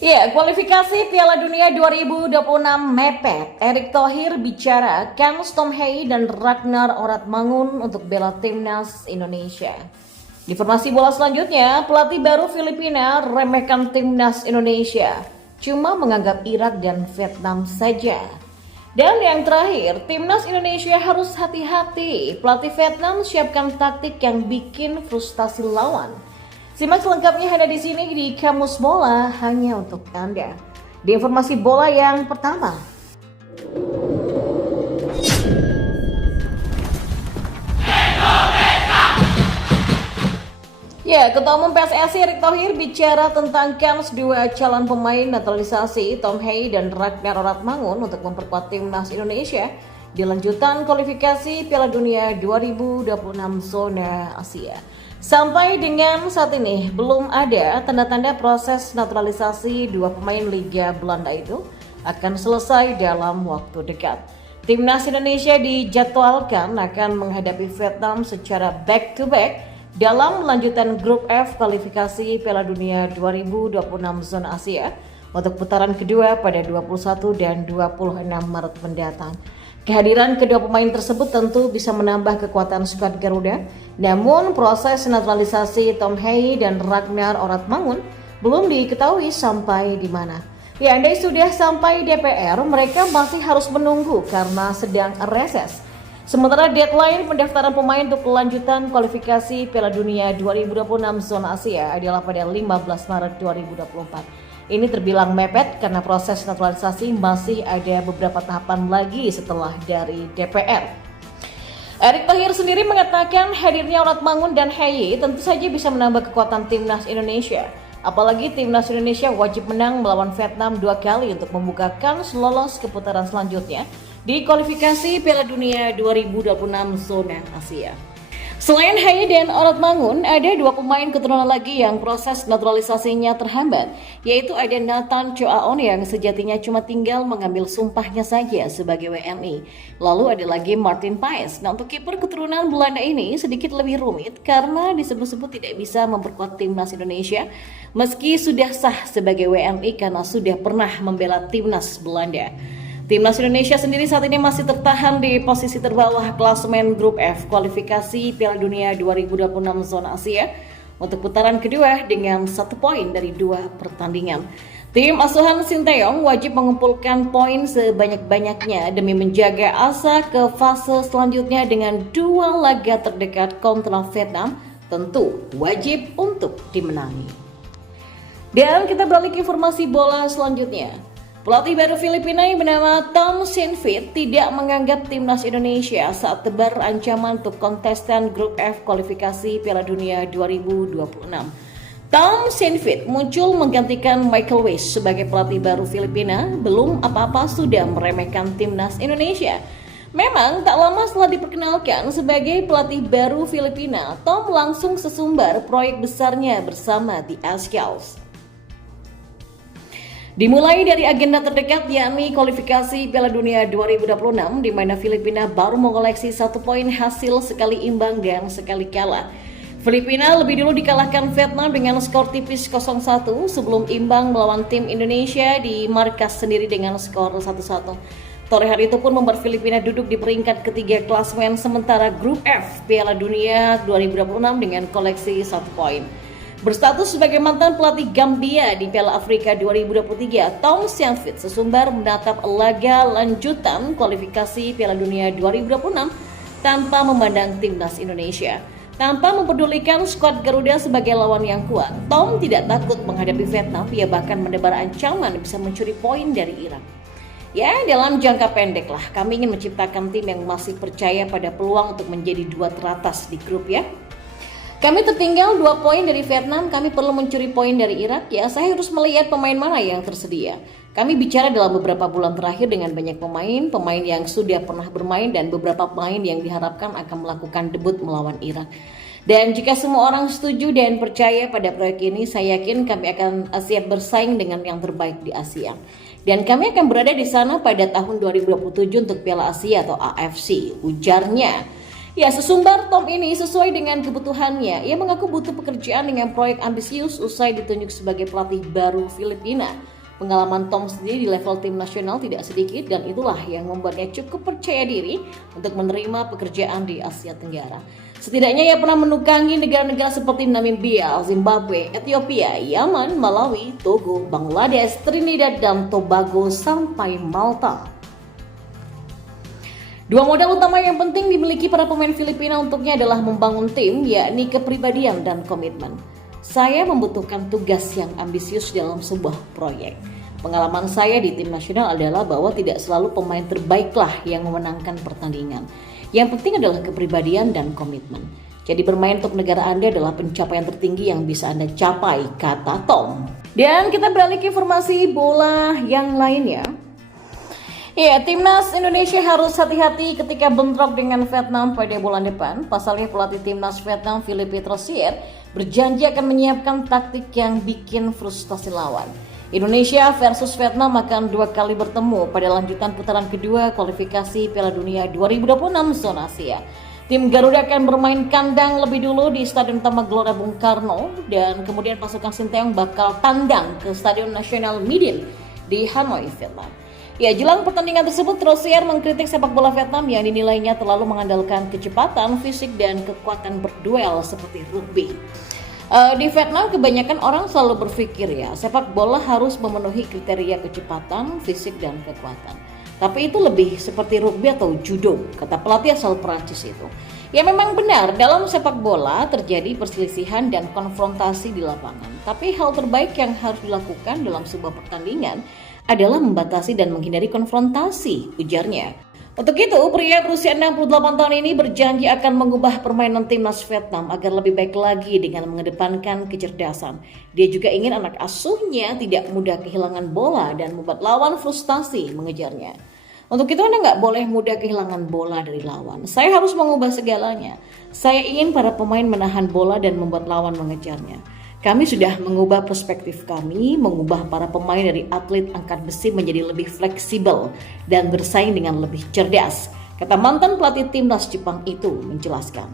Ya, kualifikasi Piala Dunia 2026 mepet. Erick Thohir bicara, Kans Tom Hei dan Ragnar Oratmangun untuk bela timnas Indonesia. Di informasi bola selanjutnya, pelatih baru Filipina remehkan timnas Indonesia, cuma menganggap Irak dan Vietnam saja. Dan yang terakhir, timnas Indonesia harus hati-hati. Pelatih Vietnam siapkan taktik yang bikin frustasi lawan. Simak selengkapnya hanya di sini di Kamus Bola hanya untuk Anda. Di informasi bola yang pertama. Ya, Ketua Umum PSSI Erick Thohir bicara tentang kans dua calon pemain naturalisasi Tom Hei dan Ragnar Oratmangun untuk memperkuat timnas Indonesia di lanjutan kualifikasi Piala Dunia 2026 zona Asia. Sampai dengan saat ini belum ada tanda-tanda proses naturalisasi dua pemain Liga Belanda itu akan selesai dalam waktu dekat. Timnas Indonesia dijadwalkan akan menghadapi Vietnam secara back-to-back dalam lanjutan grup F kualifikasi Piala Dunia 2026 zona Asia untuk putaran kedua pada 21 dan 26 Maret mendatang. Kehadiran kedua pemain tersebut tentu bisa menambah kekuatan skuad Garuda, namun proses naturalisasi Tom Hei dan Ragnar Oratmangun belum diketahui sampai di mana. Ya, andai sudah sampai DPR, mereka masih harus menunggu karena sedang reses. Sementara deadline pendaftaran pemain untuk kelanjutan kualifikasi Piala Dunia 2026 zona Asia adalah pada 15 Maret 2024. Ini terbilang mepet karena proses naturalisasi masih ada beberapa tahapan lagi setelah dari DPR. Erick Thohir sendiri mengatakan hadirnya Oratmangun dan Hei tentu saja bisa menambah kekuatan timnas Indonesia. Apalagi timnas Indonesia wajib menang melawan Vietnam 2 kali untuk membuka kans lolos ke putaran selanjutnya di kualifikasi Piala Dunia 2026 zona Asia. Selain Hei dan Oratmangun, ada dua pemain keturunan lagi yang proses naturalisasinya terhambat, yaitu ada Nathan Choaon yang sejatinya cuma tinggal mengambil sumpahnya saja sebagai WNI. Lalu ada lagi Martin Paes. Nah, untuk kiper keturunan Belanda ini sedikit lebih rumit karena disebut-sebut tidak bisa memperkuat timnas Indonesia meski sudah sah sebagai WNI karena sudah pernah membela timnas Belanda. Timnas Indonesia sendiri saat ini masih tertahan di posisi terbawah klasemen grup F kualifikasi Piala Dunia 2026 zona Asia untuk putaran kedua dengan 1 poin dari 2 pertandingan. Tim asuhan Sinteyong wajib mengumpulkan poin sebanyak-banyaknya demi menjaga asa ke fase selanjutnya dengan 2 laga terdekat kontra Vietnam tentu wajib untuk dimenangi. Dan kita beralih ke informasi bola selanjutnya. Pelatih baru Filipina yang bernama Tom Sinfit tidak menganggap timnas Indonesia saat tebar ancaman untuk kontestan grup F kualifikasi Piala Dunia 2026. Tom Sinfit muncul menggantikan Michael Weiss sebagai pelatih baru Filipina, belum apa-apa sudah meremehkan timnas Indonesia. Memang tak lama setelah diperkenalkan sebagai pelatih baru Filipina, Tom langsung sesumbar proyek besarnya bersama The Azkals. Dimulai dari agenda terdekat yakni kualifikasi Piala Dunia 2026 di mana Filipina baru mengoleksi 1 poin hasil sekali imbang dan sekali kalah. Filipina lebih dulu dikalahkan Vietnam dengan skor tipis 0-1 sebelum imbang melawan tim Indonesia di markas sendiri dengan skor 1-1. Torehan itu pun membuat Filipina duduk di peringkat ketiga klasemen sementara grup F Piala Dunia 2026 dengan koleksi 1 poin. Berstatus sebagai mantan pelatih Gambia di Piala Afrika 2023, Tom Sinfit sesumbar menatap laga lanjutan kualifikasi Piala Dunia 2026 tanpa memandang timnas Indonesia. Tanpa mempedulikan skuad Garuda sebagai lawan yang kuat, Tom tidak takut menghadapi Vietnam, ia bahkan menebar ancaman bisa mencuri poin dari Irak. Ya, dalam jangka pendek lah, kami ingin menciptakan tim yang masih percaya pada peluang untuk menjadi 2 teratas di grup ya. Kami tertinggal 2 poin dari Vietnam, kami perlu mencuri poin dari Irak, ya saya harus melihat pemain mana yang tersedia. Kami bicara dalam beberapa bulan terakhir dengan banyak pemain yang sudah pernah bermain dan beberapa pemain yang diharapkan akan melakukan debut melawan Irak. Dan jika semua orang setuju dan percaya pada proyek ini, saya yakin kami akan siap bersaing dengan yang terbaik di Asia. Dan kami akan berada di sana pada tahun 2027 untuk Piala Asia atau AFC, ujarnya. Ya, sesumbar Tom ini sesuai dengan kebutuhannya. Ia mengaku butuh pekerjaan dengan proyek ambisius usai ditunjuk sebagai pelatih baru Filipina. Pengalaman Tom sendiri di level tim nasional tidak sedikit dan itulah yang membuatnya cukup percaya diri untuk menerima pekerjaan di Asia Tenggara. Setidaknya ia pernah menukangi negara-negara seperti Namibia, Zimbabwe, Ethiopia, Yaman, Malawi, Togo, Bangladesh, Trinidad dan Tobago sampai Malta. Dua modal utama yang penting dimiliki para pemain Filipina untuknya adalah membangun tim, yakni kepribadian dan komitmen. Saya membutuhkan tugas yang ambisius dalam sebuah proyek. Pengalaman saya di tim nasional adalah bahwa tidak selalu pemain terbaiklah yang memenangkan pertandingan. Yang penting adalah kepribadian dan komitmen. Jadi bermain untuk negara Anda adalah pencapaian tertinggi yang bisa Anda capai, kata Tom. Dan kita beralih ke informasi bola yang lainnya. Ya, timnas Indonesia harus hati-hati ketika bentrok dengan Vietnam pada bulan depan. Pasalnya pelatih timnas Vietnam, Philippe Troussier, berjanji akan menyiapkan taktik yang bikin frustasi lawan. Indonesia versus Vietnam akan dua kali bertemu pada lanjutan putaran kedua kualifikasi Piala Dunia 2026 zona Asia. Tim Garuda akan bermain kandang lebih dulu di Stadion Utama Gelora Bung Karno dan kemudian pasukan Sinteyong bakal tandang ke Stadion Nasional Midin di Hanoi, Vietnam. Ya, jelang pertandingan tersebut, Troussier mengkritik sepak bola Vietnam yang dinilainya terlalu mengandalkan kecepatan, fisik, dan kekuatan berduel seperti rugby. Di Vietnam kebanyakan orang selalu berpikir ya, sepak bola harus memenuhi kriteria kecepatan, fisik, dan kekuatan. Tapi itu lebih seperti rugby atau judo, kata pelatih asal Prancis itu. Ya memang benar, dalam sepak bola terjadi perselisihan dan konfrontasi di lapangan. Tapi hal terbaik yang harus dilakukan dalam sebuah pertandingan adalah membatasi dan menghindari konfrontasi, ujarnya. Untuk itu, pria berusia 68 tahun ini berjanji akan mengubah permainan timnas Vietnam agar lebih baik lagi dengan mengedepankan kecerdasan. Dia juga ingin anak asuhnya tidak mudah kehilangan bola dan membuat lawan frustasi mengejarnya. Untuk itu Anda nggak boleh mudah kehilangan bola dari lawan. Saya harus mengubah segalanya. Saya ingin para pemain menahan bola dan membuat lawan mengejarnya. Kami sudah mengubah perspektif kami, mengubah para pemain dari atlet angkat besi menjadi lebih fleksibel dan bersaing dengan lebih cerdas, kata mantan pelatih timnas Jepang itu menjelaskan.